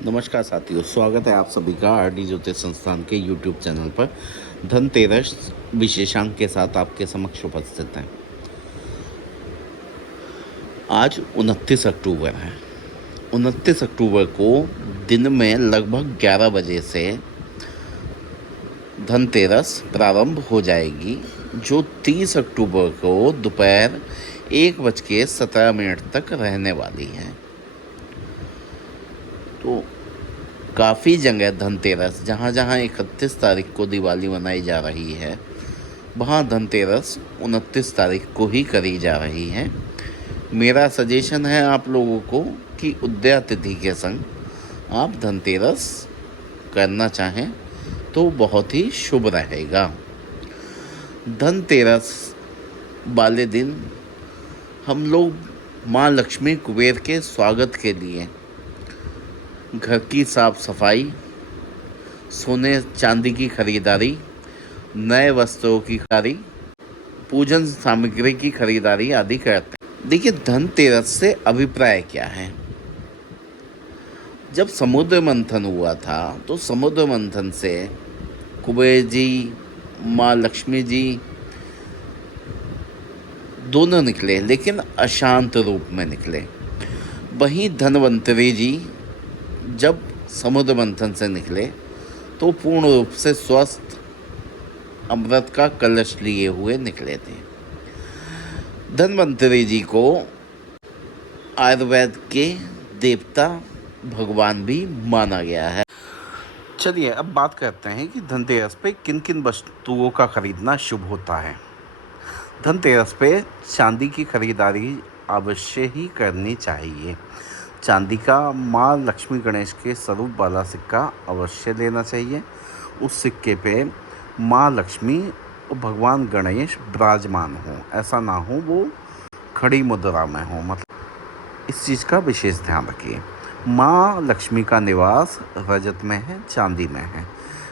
नमस्कार साथियों, स्वागत है आप सभी का आरडी ज्योतिष संस्थान के यूट्यूब चैनल पर। धनतेरस विशेषांक के साथ आपके समक्ष उपस्थित हैं। आज 29 अक्टूबर है। 29 अक्टूबर को दिन में लगभग 11 बजे से धनतेरस प्रारंभ हो जाएगी, जो 30 अक्टूबर को दोपहर 1:17 तक रहने वाली है। तो काफ़ी जगह धनतेरस, जहाँ जहाँ 31 तारीख को दिवाली मनाई जा रही है, वहाँ धनतेरस 29 तारीख को ही करी जा रही है। मेरा सजेशन है आप लोगों को कि उदया तिथि के संग आप धनतेरस करना चाहें तो बहुत ही शुभ रहेगा। धनतेरस वाले दिन हम लोग माँ लक्ष्मी कुबेर के स्वागत के लिए घर की साफ सफाई, सोने चांदी की खरीदारी, नए वस्त्रों की खरीदारी, पूजन सामग्री की खरीदारी आदि करते हैं। देखिए, धनतेरस से अभिप्राय क्या है। जब समुद्र मंथन हुआ था तो समुद्र मंथन से कुबेर जी, माँ लक्ष्मी जी दोनों निकले, लेकिन अशांत रूप में निकले। वहीं धनवंतरी जी जब समुद्र मंथन से निकले तो पूर्ण रूप से स्वस्थ अमृत का कलश लिए हुए निकले थे। धनवंतरी जी को आयुर्वेद के देवता भगवान भी माना गया है। चलिए अब बात करते हैं कि धनतेरस पे किन किन वस्तुओं का खरीदना शुभ होता है। धनतेरस पे चांदी की खरीदारी अवश्य ही करनी चाहिए। चांदी का माँ लक्ष्मी गणेश के स्वरूप वाला सिक्का अवश्य लेना चाहिए। उस सिक्के पे माँ लक्ष्मी और भगवान गणेश विराजमान हो, ऐसा ना हो वो खड़ी मुद्रा में हो, मतलब इस चीज़ का विशेष ध्यान रखिए। माँ लक्ष्मी का निवास रजत में है, चांदी में है,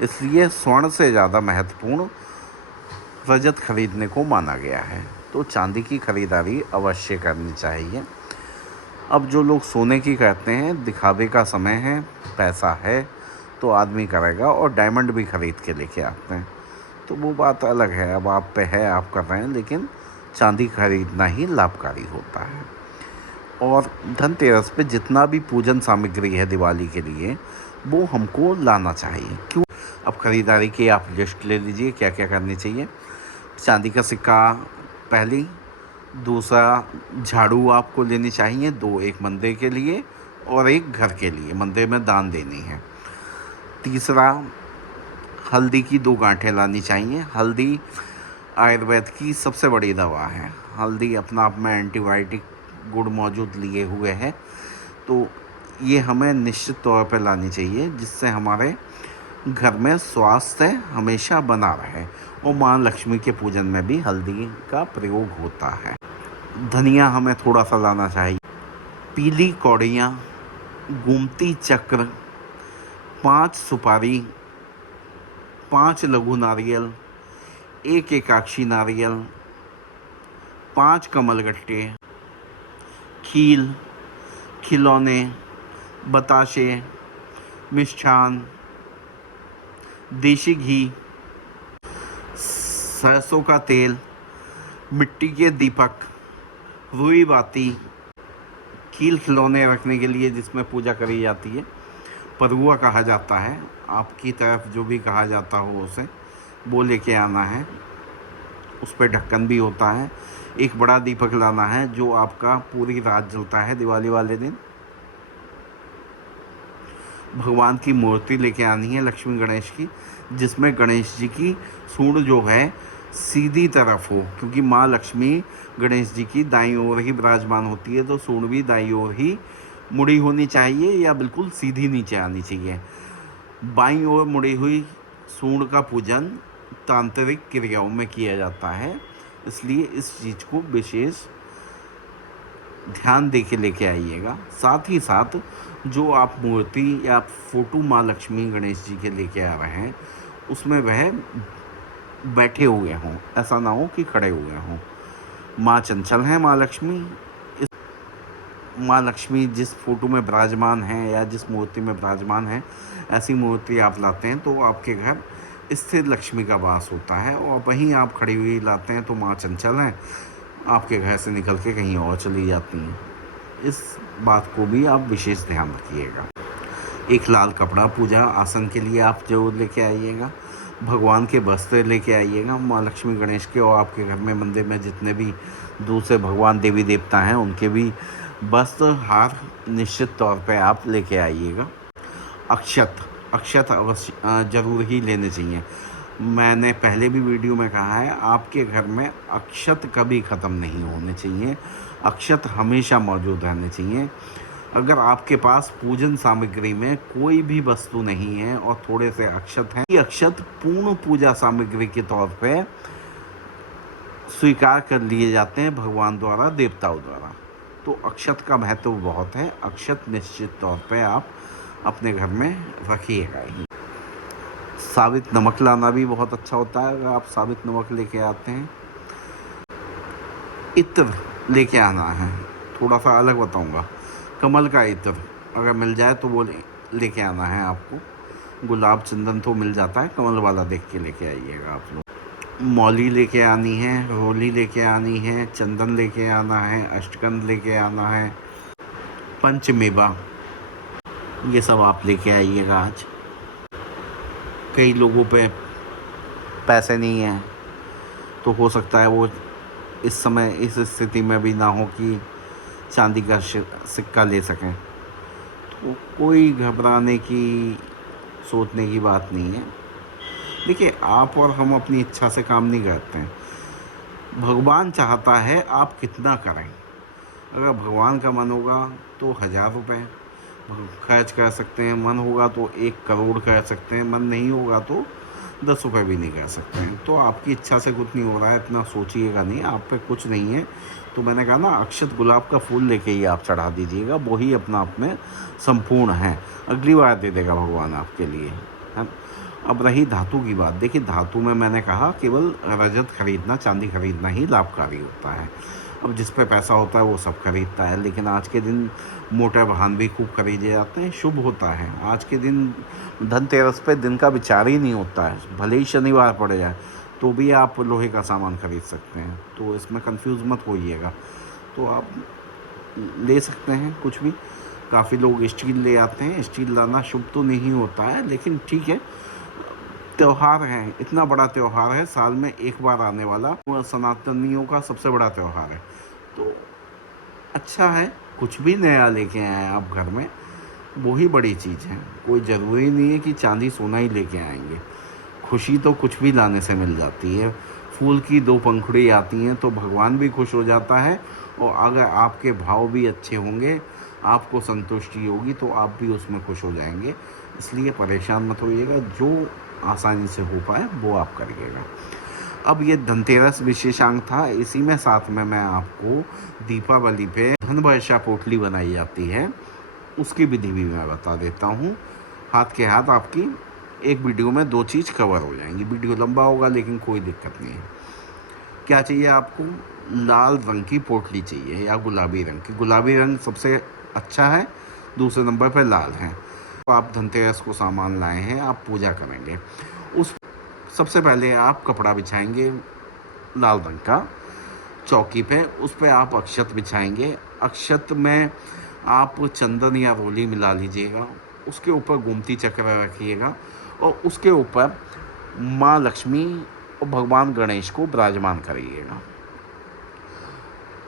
इसलिए स्वर्ण से ज़्यादा महत्वपूर्ण रजत खरीदने को माना गया है। तो चांदी की खरीदारी अवश्य करनी चाहिए। अब जो लोग सोने की कहते हैं, दिखावे का समय है, पैसा है तो आदमी करेगा और डायमंड भी ख़रीद के लेके आते हैं, तो वो बात अलग है। अब आप पे है, आप कर रहे हैं, लेकिन चांदी खरीदना ही लाभकारी होता है। और धनतेरस पे जितना भी पूजन सामग्री है दिवाली के लिए, वो हमको लाना चाहिए। क्यों? अब ख़रीदारी की आप लिस्ट ले लीजिए, क्या क्या करनी चाहिए। चांदी का सिक्का पहली, दूसरा झाड़ू आपको लेनी चाहिए, 2, एक मंदिर के लिए और एक घर के लिए, मंदिर में दान देनी है। तीसरा, हल्दी की 2 गांठें लानी चाहिए। हल्दी आयुर्वेद की सबसे बड़ी दवा है। हल्दी अपना आप में एंटीबायोटिक गुण मौजूद लिए हुए है, तो ये हमें निश्चित तौर पर लानी चाहिए, जिससे हमारे घर में स्वास्थ्य हमेशा बना रहे। और माँ लक्ष्मी के पूजन में भी हल्दी का प्रयोग होता है। धनिया हमें थोड़ा सा लाना चाहिए। पीली कौड़ियाँ, गोमती चक्र, 5 सुपारी, 5 लघु नारियल, 1 एकाक्षी नारियल, 5 कमलगट्टे, खील, खिलौने, बताशे, मिष्ठान, देशी घी, सरसों का तेल, मिट्टी के दीपक, रुई बाती, खील खिलौने रखने के लिए जिसमें पूजा करी जाती है, परुआ कहा जाता है, आपकी तरफ जो भी कहा जाता हो उसे, वो लेके आना है। उस पर ढक्कन भी होता है। एक बड़ा दीपक लाना है जो आपका पूरी रात जलता है दिवाली वाले दिन। भगवान की मूर्ति लेके आनी है लक्ष्मी गणेश की, जिसमें गणेश जी की सूंड जो है सीधी तरफ हो, क्योंकि माँ लक्ष्मी गणेश जी की दाईं ओर ही विराजमान होती है, तो सूंड भी दाईं ओर ही मुड़ी होनी चाहिए या बिल्कुल सीधी नीचे आनी चाहिए। बाईं ओर मुड़ी हुई सूंड का पूजन तांत्रिक क्रियाओं में किया जाता है, इसलिए इस चीज़ को विशेष ध्यान दे के लेके आइएगा। साथ ही साथ जो आप मूर्ति या फ़ोटो माँ लक्ष्मी गणेश जी के लेके आ रहे हैं, उसमें वह बैठे हुए हों, ऐसा ना हो कि खड़े हुए हों। माँ चंचल हैं माँ लक्ष्मी, माँ लक्ष्मी जिस फोटो में विराजमान है या जिस मूर्ति में विराजमान है, ऐसी मूर्ति आप लाते हैं तो आपके घर स्थिर लक्ष्मी का वास होता है। और वहीं आप खड़ी हुई लाते हैं तो माँ चंचल हैं, आपके घर से निकल के कहीं और चली जाती हैं। इस बात को भी आप विशेष ध्यान रखिएगा। एक लाल कपड़ा पूजा आसन के लिए आप जरूर लेके आइएगा। भगवान के वस्त्र लेके आइएगा, माँ लक्ष्मी गणेश के, और आपके घर में मंदिर में जितने भी दूसरे भगवान देवी देवता हैं उनके भी वस्त्र हार निश्चित तौर पे आप लेके आइएगा। अक्षत अक्षत अवश्य ज़रूर ही लेने चाहिए। मैंने पहले भी वीडियो में कहा है, आपके घर में अक्षत कभी ख़त्म नहीं होने चाहिए, अक्षत हमेशा मौजूद रहने चाहिए। अगर आपके पास पूजन सामग्री में कोई भी वस्तु नहीं है और थोड़े से अक्षत हैं, ये अक्षत पूर्ण पूजा सामग्री के तौर पे स्वीकार कर लिए जाते हैं भगवान द्वारा, देवताओं द्वारा। तो अक्षत का महत्व बहुत है। अक्षत निश्चित तौर पे आप अपने घर में रखिएगा ही। साबित नमक लाना भी बहुत अच्छा होता है। अगर आप साबित नमक लेके आते हैं, इत्र लेके आना है, थोड़ा सा अलग बताऊंगा। कमल का इत्र अगर मिल जाए तो वो लेके आना है आपको। गुलाब चंदन तो मिल जाता है, कमल वाला देख के लेके आइएगा आप लोग। मौली लेके आनी है, होली लेके आनी है, चंदन लेके आना है, अष्टगंध लेके आना है, पंचमेवा, ये सब आप लेके आइएगा आज। कई लोगों पे पैसे नहीं हैं तो हो सकता है वो इस समय इस स्थिति में भी ना हो कि चांदी का सिक्का ले सकें, तो कोई घबराने की सोचने की बात नहीं है। देखिए, आप और हम अपनी इच्छा से काम नहीं करते हैं, भगवान चाहता है आप कितना करें। अगर भगवान का मन होगा तो 1000 रुपये खर्च कर सकते हैं, मन होगा तो 1 करोड़ कर सकते हैं, मन नहीं होगा तो 10 रुपये भी नहीं कर सकते हैं। तो आपकी इच्छा से कुछ नहीं हो रहा है, इतना सोचिएगा नहीं, आप पे कुछ नहीं है। तो मैंने कहा ना, अक्षत गुलाब का फूल लेके ही आप चढ़ा दीजिएगा, वही अपना आप में संपूर्ण है। अगली बार दे देगा भगवान आपके लिए, है। अब रही धातु की बात, देखिए धातु में मैंने कहा केवल रजत खरीदना, चांदी खरीदना ही लाभकारी होता है। अब जिस पे पैसा होता है वो सब खरीदता है, लेकिन आज के दिन मोटर वाहन भी खूब खरीदे जाते हैं, शुभ होता है। आज के दिन धनतेरस पे दिन का विचार ही नहीं होता है, भले ही शनिवार पड़ जाए तो भी आप लोहे का सामान खरीद सकते हैं। तो इसमें कंफ्यूज मत होइएगा, तो आप ले सकते हैं कुछ भी। काफ़ी लोग स्टील ले आते हैं, स्टील लाना शुभ तो नहीं होता है, लेकिन ठीक है, त्यौहार है, इतना बड़ा त्यौहार है, साल में एक बार आने वाला, सनातनियों का सबसे बड़ा त्यौहार है। तो अच्छा है, कुछ भी नया लेके आए आप घर में, वही बड़ी चीज़ है। कोई ज़रूरी नहीं है कि चांदी सोना ही लेके आएंगे, खुशी तो कुछ भी लाने से मिल जाती है। फूल की 2 पंखुड़ी आती हैं तो भगवान भी खुश हो जाता है, और अगर आपके भाव भी अच्छे होंगे, आपको संतुष्टि होगी तो आप भी उसमें खुश हो जाएंगे। इसलिए परेशान मत होइएगा, जो आसानी से हो पाए वो आप करिएगा। अब ये धनतेरस विशेषांक था, इसी में साथ में मैं आपको दीपावली पे धन वर्षा पोटली बनाई जाती है उसकी विधि भी मैं बता देता हूँ। हाथ के हाथ आपकी एक वीडियो में 2 चीज़ कवर हो जाएंगी। वीडियो लंबा होगा लेकिन कोई दिक्कत नहीं है। क्या चाहिए आपको? लाल रंग की पोटली चाहिए या गुलाबी रंग की। गुलाबी रंग सबसे अच्छा है, दूसरे नंबर पर लाल है। तो आप धनतेरस को सामान लाए हैं, आप पूजा करेंगे। उस सबसे पहले आप कपड़ा बिछाएंगे लाल रंग का चौकी पे, उस पर आप अक्षत बिछाएंगे। अक्षत में आप चंदन या रोली मिला लीजिएगा, उसके ऊपर गोमती चक्र रखिएगा और उसके ऊपर माँ लक्ष्मी और भगवान गणेश को विराजमान करिएगा।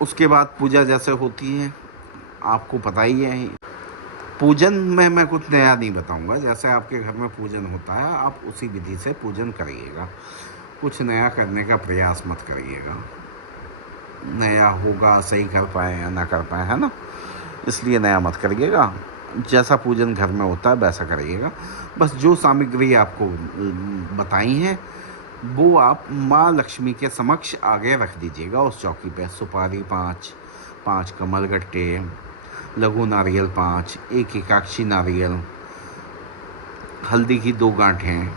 उसके बाद पूजा जैसे होती है आपको पता ही है। पूजन में मैं कुछ नया नहीं बताऊंगा, जैसे आपके घर में पूजन होता है आप उसी विधि से पूजन करिएगा, कुछ नया करने का प्रयास मत करिएगा। नया होगा, सही कर पाए या ना कर पाए, है ना, इसलिए नया मत करिएगा। जैसा पूजन घर में होता है वैसा करिएगा। बस जो सामग्री आपको बताई हैं वो आप माँ लक्ष्मी के समक्ष आगे रख दीजिएगा उस चौकी पे। सुपारी 5 कमलगट्टे, लघु नारियल 5, एक एकाक्षी नारियल, हल्दी की 2 गांठें,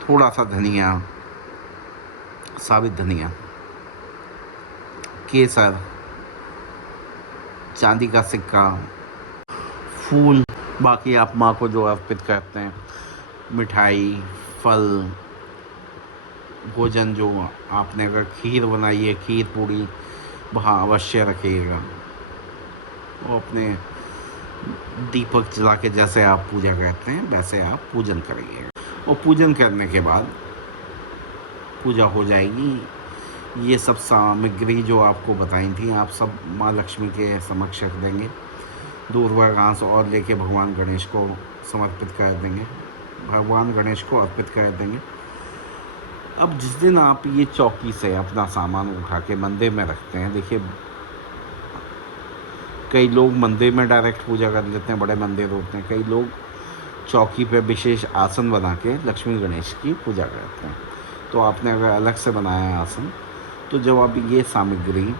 थोड़ा सा धनिया, साबित धनिया, केसर, चांदी का सिक्का, फूल, बाकी आप माँ को जो अर्पित करते हैं, मिठाई, फल, भोजन, जो आपने अगर खीर बनाई है, खीर पूड़ी वहाँ अवश्य रखिएगा। और अपने दीपक जला के जैसे आप पूजा करते हैं वैसे आप पूजन करिएगा। और पूजन करने के बाद पूजा हो जाएगी। ये सब सामग्री जो आपको बताई थी आप सब माँ लक्ष्मी के समक्ष रख देंगे। दूध व घास और लेके भगवान गणेश को समर्पित कर देंगे, भगवान गणेश को अर्पित कर देंगे। अब जिस दिन आप ये चौकी से अपना सामान उठा के मंदिर में रखते हैं, देखिए कई लोग मंदिर में डायरेक्ट पूजा कर लेते हैं, बड़े मंदिर होते हैं, कई लोग चौकी पे विशेष आसन बना के लक्ष्मी गणेश की पूजा करते हैं। तो आपने अगर अलग से बनाया है आसन, तो जब आप ये सामग्री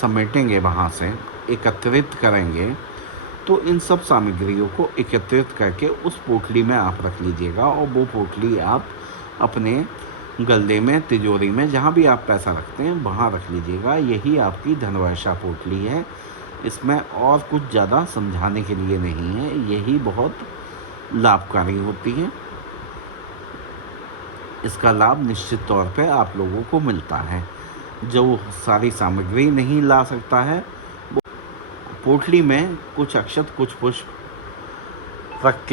समेटेंगे, वहाँ से एकत्रित करेंगे, तो इन सब सामग्रियों को एकत्रित करके उस पोटली में आप रख लीजिएगा। और वो पोटली आप अपने गले में, तिजोरी में, जहाँ भी आप पैसा रखते हैं वहाँ रख लीजिएगा। यही आपकी धनवर्षा पोटली है। इसमें और कुछ ज़्यादा समझाने के लिए नहीं है, यही बहुत लाभकारी होती है। इसका लाभ निश्चित तौर पे आप लोगों को मिलता है। जो सारी सामग्री नहीं ला सकता है, वो पोटली में कुछ अक्षत, कुछ पुष्प रख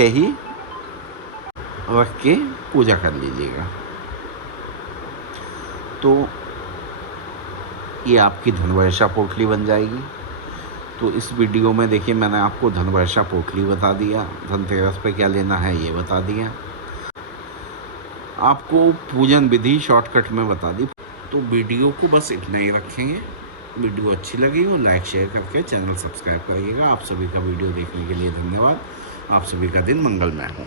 के पूजा कर लीजिएगा। तो ये आपकी धनवर्षा पोटली बन जाएगी। तो इस वीडियो में देखिए मैंने आपको धनवर्षा पोटली बता दिया, धनतेरस पे क्या लेना है ये बता दिया, आपको पूजन विधि शॉर्टकट में बता दी। तो वीडियो को बस इतना ही रखेंगे। वीडियो अच्छी लगी हो लाइक शेयर करके चैनल सब्सक्राइब करिएगा। आप सभी का वीडियो देखने के लिए धन्यवाद। आप सभी का दिन मंगलमय हो।